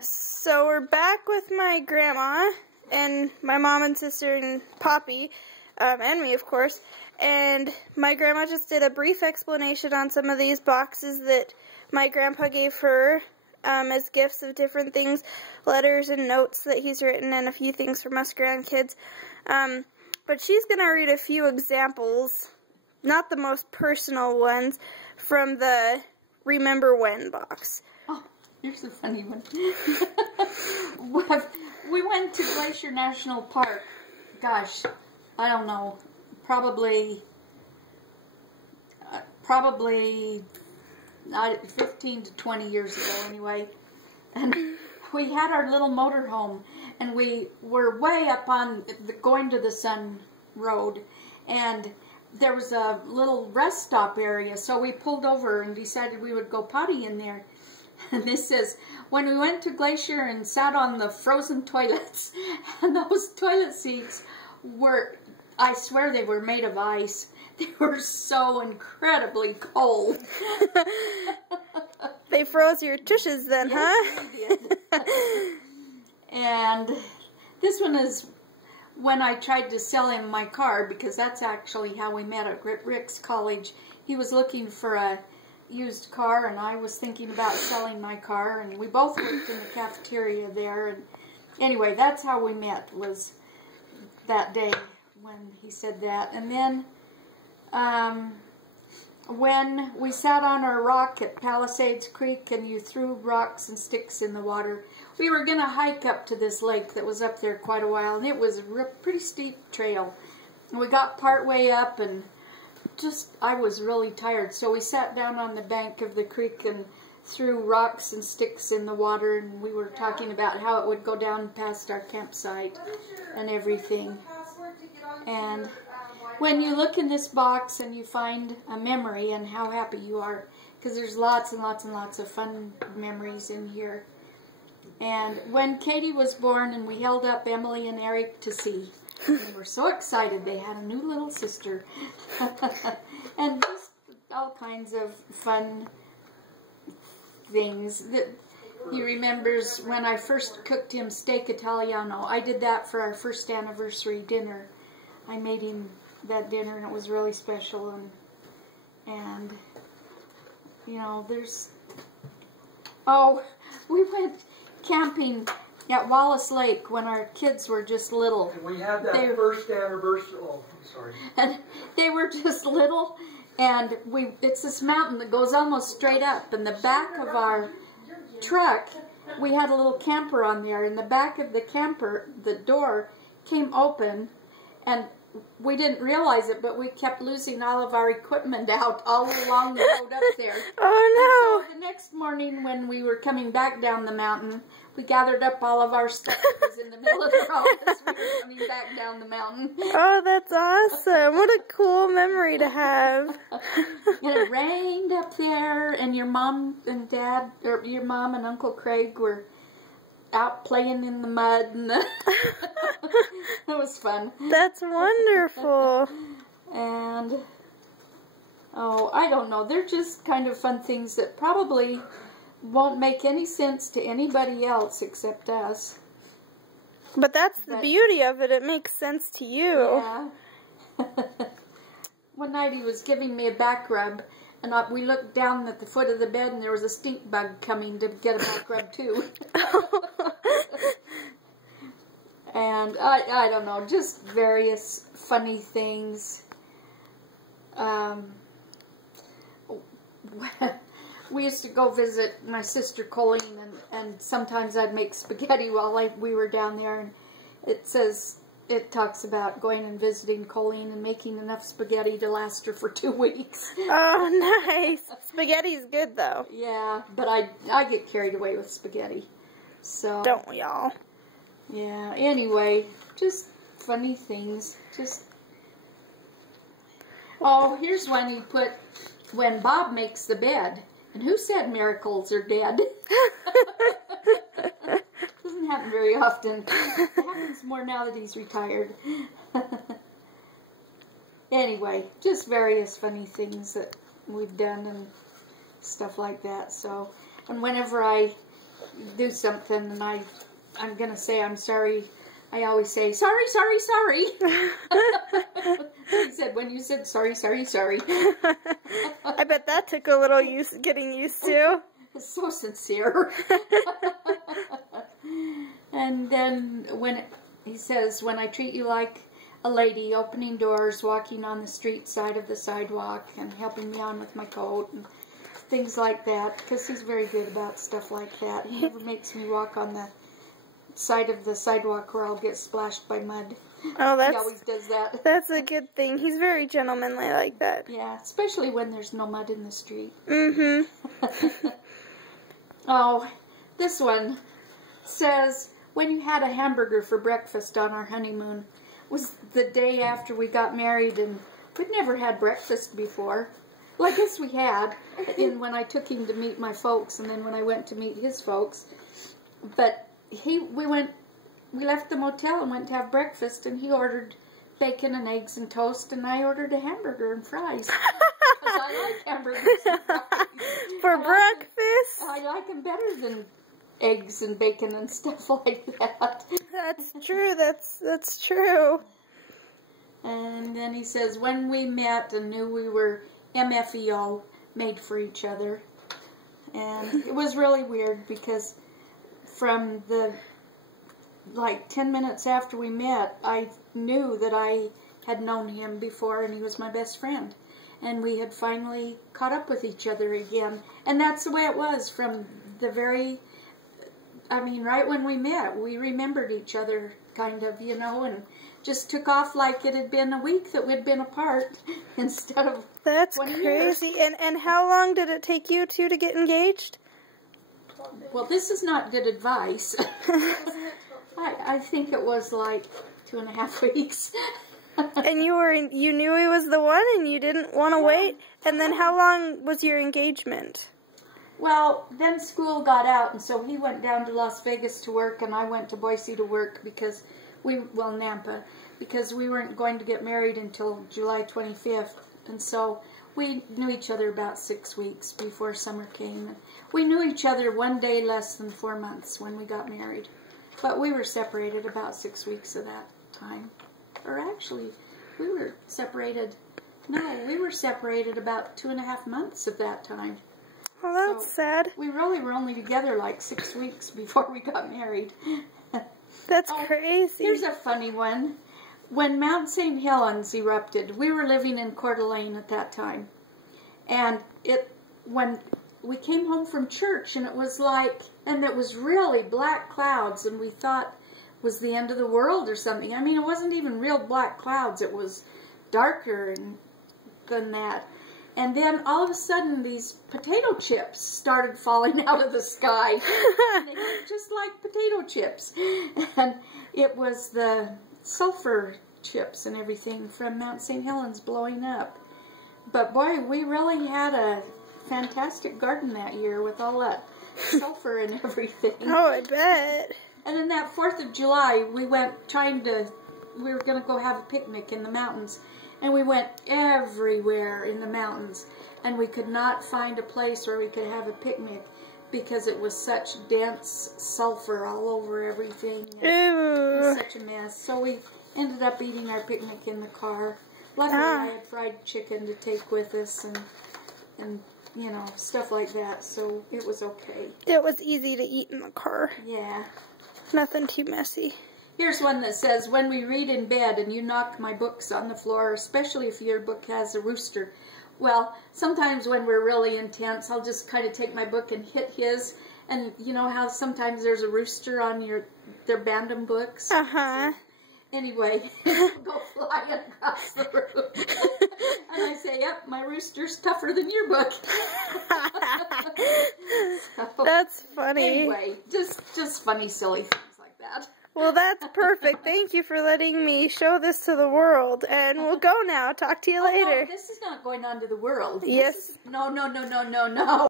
So we're back with my grandma and my mom and sister and Poppy, and me, of course. And my grandma just did a brief explanation on some of these boxes that my grandpa gave her as gifts of different things, letters and notes that he's written, and a few things from us grandkids. But she's going to read a few examples, not the most personal ones, from the Remember When box. Oh, here's a funny one. We went to Glacier National Park, gosh, I don't know, probably 15 to 20 years ago anyway. And we had our little motor home, and we were way up on going to the Sun Road, and there was a little rest stop area, so we pulled over and decided we would go potty in there. And this says, when we went to Glacier and sat on the frozen toilets, and those toilet seats were, I swear they were made of ice. They were so incredibly cold. They froze your tushes then, yes, huh? They did. And this one is when I tried to sell him my car, because that's actually how we met at Rick's college. He was looking for a used car, and I was thinking about selling my car, and we both worked in the cafeteria there. And anyway, that's how we met, was that day when he said that. And then when we sat on our rock at Palisades Creek and you threw rocks and sticks in the water, we were going to hike up to this lake that was up there quite a while, and it was a pretty steep trail. And we got part way up, and I was really tired, so we sat down on the bank of the creek and threw rocks and sticks in the water, and we were talking about how it would go down past our campsite and everything. And when you look in this box and you find a memory and how happy you are, because there's lots and lots and lots of fun memories in here. And when Katie was born and we held up Emily and Eric to see, they were so excited. They had a new little sister. And just all kinds of fun things. He remembers when I first cooked him steak Italiano. I did that for our first anniversary dinner. I made him that dinner, and it was really special. And you know, there's... Oh, we went camping at Wallace Lake when our kids were just little. And we had that first anniversary. Oh, I'm sorry. And they were just little, and it's this mountain that goes almost straight up. In the back of our truck, we had a little camper on there. In the back of the camper, the door came open, and we didn't realize it, but we kept losing all of our equipment out all along the road up there. Oh no! And so the next morning when we were coming back down the mountain, we gathered up all of our stuff that was in the middle of the road as we were coming back down the mountain. Oh, that's awesome. What a cool memory to have. And it rained up there, and your mom and dad, or your mom and Uncle Craig were out playing in the mud, and it was fun. That's wonderful. And oh, I don't know, they're just kind of fun things that probably won't make any sense to anybody else except us. But that's the beauty of it. It makes sense to you. Yeah. One night he was giving me a back rub, and we looked down at the foot of the bed, and there was a stink bug coming to get a back rub too. And I don't know, just various funny things. We used to go visit my sister Colleen, and sometimes I'd make spaghetti while we were down there, and it talks about going and visiting Colleen and making enough spaghetti to last her for 2 weeks. Oh, nice. Spaghetti's good, though. Yeah, but I get carried away with spaghetti. So don't we all? Yeah, anyway, just funny things. Oh, here's one he put, when Bob makes the bed. And who said miracles are dead? Doesn't happen very often. It happens more now that he's retired. Anyway, just various funny things that we've done and stuff like that. So, and whenever I do something and I'm going to say I'm sorry, I always say, sorry, sorry, sorry. So he said, when you said sorry, sorry, sorry. I bet that took a little getting used to. It's so sincere. And then he says, when I treat you like a lady, opening doors, walking on the street side of the sidewalk, and helping me on with my coat, and things like that, because he's very good about stuff like that. He never makes me walk on the side of the sidewalk where I'll get splashed by mud. Oh, he always does that. That's a good thing. He's very gentlemanly like that. Yeah, especially when there's no mud in the street. Mm-hmm. Oh, this one says, when you had a hamburger for breakfast on our honeymoon, was the day after we got married, and we'd never had breakfast before. Well, I guess we had, when I took him to meet my folks, and then when I went to meet his folks. But we left the motel and went to have breakfast, and he ordered bacon and eggs and toast, and I ordered a hamburger and fries. Because I like hamburgers and fries. For breakfast? I like them better than eggs and bacon and stuff like that. That's true. That's true. And then he says, when we met and knew we were MFEO, made for each other. And it was really weird because from the, 10 minutes after we met, I knew that I had known him before and he was my best friend. And we had finally caught up with each other again. And that's the way it was from the very, right when we met, we remembered each other, kind of, and just took off like it had been a week that we'd been apart instead of That's 20 crazy. years. And how long did it take you two to get engaged? Well, this is not good advice. I think it was 2.5 weeks. And you knew he was the one and you didn't want to wait? And then how long was your engagement? Well, then school got out, and so he went down to Las Vegas to work, and I went to Boise to work because Nampa, because we weren't going to get married until July 25th. And so we knew each other about 6 weeks before summer came. We knew each other 1 day less than 4 months when we got married. But we were separated about 6 weeks of that time. Or actually, we were separated about 2.5 months of that time. Oh, that's sad. We really were only together 6 weeks before we got married. That's crazy. Here's a funny one. When Mount St. Helens erupted, we were living in Coeur d'Alene at that time. And when we came home from church, and it was really black clouds, and we thought it was the end of the world or something. It wasn't even real black clouds. It was darker than that. And then all of a sudden, these potato chips started falling out of the sky. And they looked just like potato chips. And it was the sulfur chips and everything from Mount St. Helens blowing up. But boy, we really had a fantastic garden that year with all that sulfur and everything. Oh, I bet. And then that 4th of July, we were going to go have a picnic in the mountains. And we went everywhere in the mountains, and we could not find a place where we could have a picnic because it was such dense sulfur all over everything. Ew. It was such a mess. So we ended up eating our picnic in the car. Luckily, I had fried chicken to take with us and stuff like that, so it was okay. It was easy to eat in the car. Yeah. Nothing too messy. Here's one that says, when we read in bed and you knock my books on the floor, especially if your book has a rooster. Well, sometimes when we're really intense, I'll just kind of take my book and hit his. And you know how sometimes there's a rooster on their Bandom books? Uh-huh. So, anyway, go flying across the room. And I say, yep, my rooster's tougher than your book. So, that's funny. Anyway, just funny, silly things like that. Well, that's perfect. Thank you for letting me show this to the world. And we'll go now. Talk to you later. No, this is not going on to the world. Yes. No.